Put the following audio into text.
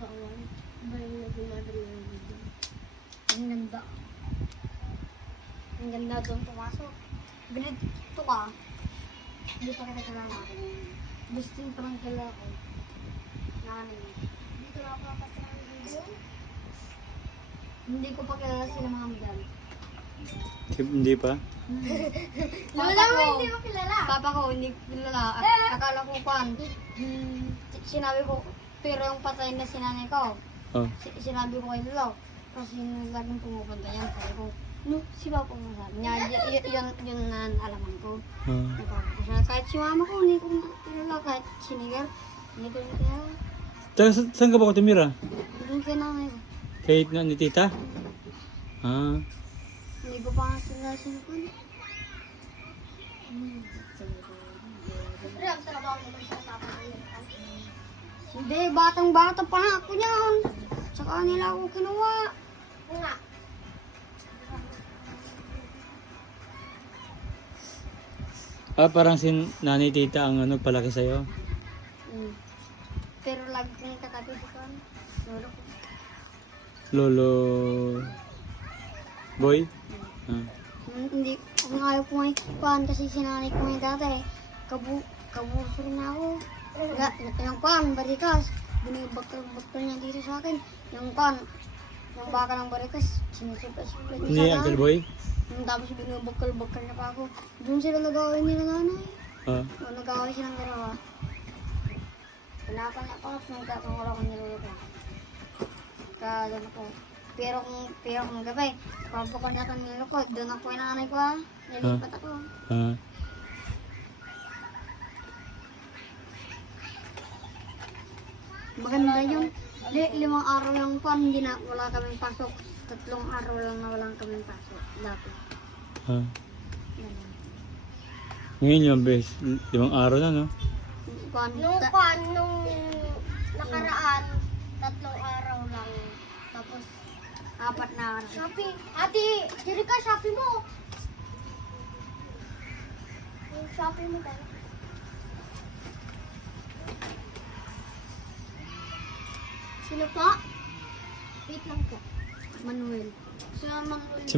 Bawal. Bawal na gumadal ng video. Ang ganda. Ang ganda doon pumasok. Ganito ka. Hindi pa kita kalama. Gusto yung parang kala ko. Nanay. Dito na ako nakasama ng video. Hindi ko pa kilala sila mga madal. Hindi pa? Wala mo hindi mo kilala. Papa ko, hindi ko kilala. At akala ko pan. Sinabi ko, pero yung patay na sinanay ko. Oh. Sinabi ko kay Lolo. Kasi laging pumupunta yan. Sabi ko, no, si Papa mo sabi niya. Yun na alaman ko. Oh. Kahit si mama ko, hindi ko kilala. Kahit sinigar, hindi ko rin kilala. Saan ka ba ko tumira? Doon kay nanay ko. Kahit nga ni tita? Ah. Hindi ko pa nga sila sinukun. Pero ang trabaho naman sa tapang Amerikan. Hindi, batang-bata pa nga ako niyan. Saka nila ako kinuha. Nga. Ah, parang si nanay tita ang ano, palaki sa'yo. Pero lagi kong katabi ko kan. Lolo ko. Lolo... Boy? Ah. Hindi, kung ayaw ko nga ikuhan kasi sinanay ko nga dati. Kabuso rin ako. Yung pan, barikas. Binibakal niya dito sa akin. Yung pan, yung baka ng barikas, sinusipit-sipit Ni niya sa Uncle akin. Boy? Tapos binibakal-bakal na pa ako. Doon sila nag-away nila nanay. Ah. Nag-away silang dalawa. Pinapan ako, nagkakawala ko nilolo ko. Doon ako. Pero kung gabay, pagpapakon na kang nilolo ko, doon ako yung nanay ko ha. Nilipat ako. Ah. Maganda yung 5 araw lang po, hindi na wala kaming pasok. 3 araw lang na walang kaming pasok. Dati. Ah. Ganun. Ngayon yung best. 5 araw na, no? Nung nakaraan, 3 araw lang. Tapos, 4 na araw. Shopee. Ate, diri ka, Shopee mo. Yung Shopee mo tayo. Sino po? Wait lang po. Manuel. Sino Manuel? Si